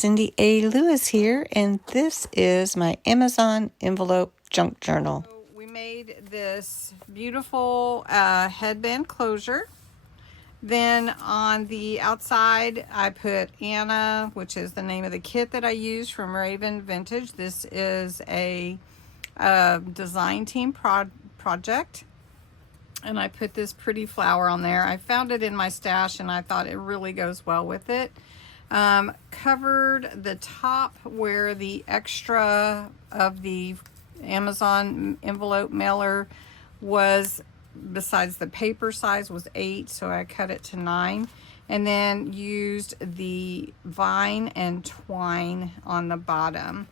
Cindy A. Lewis here, and this is my Amazon envelope junk journal. So we made this beautiful headband closure. Then on the outside, I put Anna, which is the name of the kit that I used from Raven Vintage. This is a design team project. And I put this pretty flower on there. I found it in my stash and I thought it really goes well with it. Covered the top where the extra of the Amazon envelope mailer was, besides the paper size, was 8, so I cut it to 9. And then used the vine and twine on the bottom.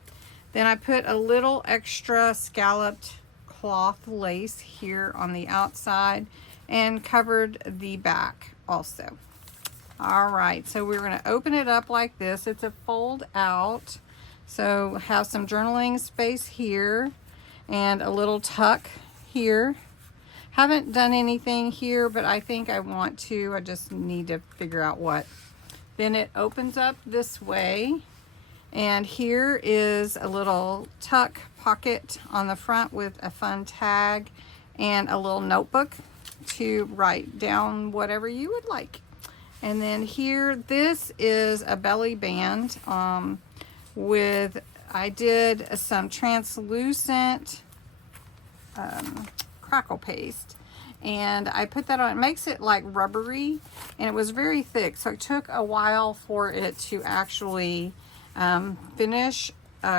Then I put a little extra scalloped cloth lace here on the outside and covered the back also. All right, so we're going to open it up like this. It's a fold out, so have some journaling space here and a little tuck here. Haven't done anything here, but I think I want to. I just need to figure out what. Then it opens up this way, and here is a little tuck pocket on the front with a fun tag and a little notebook to write down whatever you would like. And then here, this is a belly band with, I did some translucent crackle paste, and I put that on. It makes it like rubbery, and it was very thick, so it took a while for it to actually finish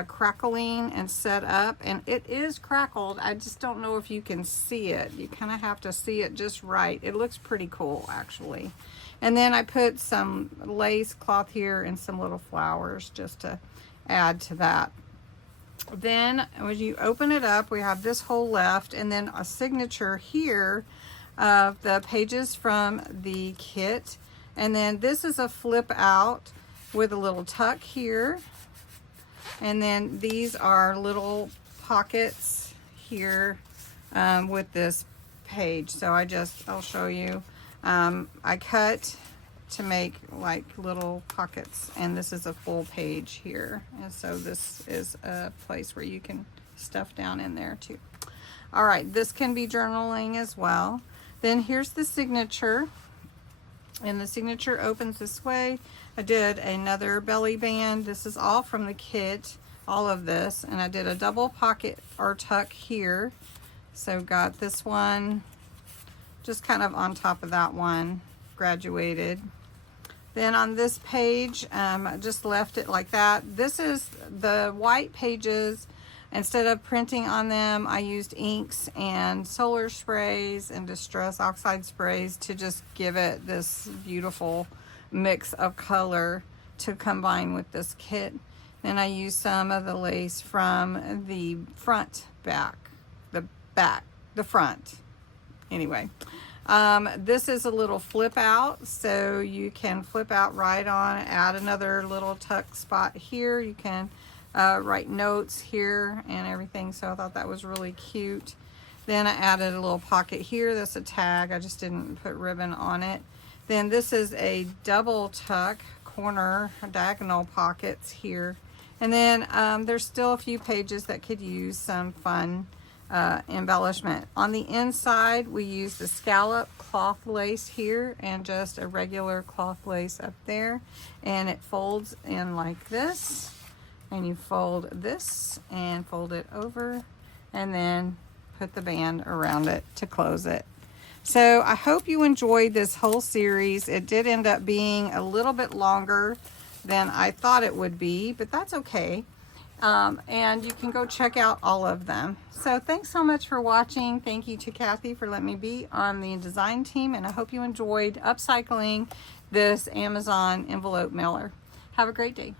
crackling and set up. And it is crackled. I just don't know if you can see it. You kind of have to see it just right. It looks pretty cool actually. And then I put some lace cloth here and some little flowers just to add to that. Then when you open it up, we have this hole left, and then a signature here of the pages from the kit. And then this is a flip out with a little tuck here. And then these are little pockets here with this page. So I'll show you. I cut to make like little pockets, and this is a full page here, and so this is a place where you can stuff down in there too. All right, this can be journaling as well. Then here's the signature, and the signature opens this way. I did another belly band. This is all from the kit, all of this, and I did a double pocket or tuck here. So got this one just kind of on top of that one, graduated. Then on this page, I just left it like that. This is the white pages. Instead of printing on them, I used inks and solar sprays and distress oxide sprays to just give it this beautiful mix of color to combine with this kit. Then I used some of the lace from the front, the front. Anyway, this is a little flip out, so you can flip out right on, add another little tuck spot here. You can write notes here and everything, so I thought that was really cute. Then I added a little pocket here. That's a tag. I just didn't put ribbon on it. Then this is a double tuck corner diagonal pockets here. And then there's still a few pages that could use some fun embellishment. On the inside, we use the scallop cloth lace here and just a regular cloth lace up there, and it folds in like this, and you fold this and fold it over, and then put the band around it to close it. So I hope you enjoyed this whole series. It did end up being a little bit longer than I thought it would be, but that's okay. And you can go check out all of them. So thanks so much for watching. Thank you to Kathy for letting me be on the design team, and I hope you enjoyed upcycling this Amazon envelope mailer. Have a great day.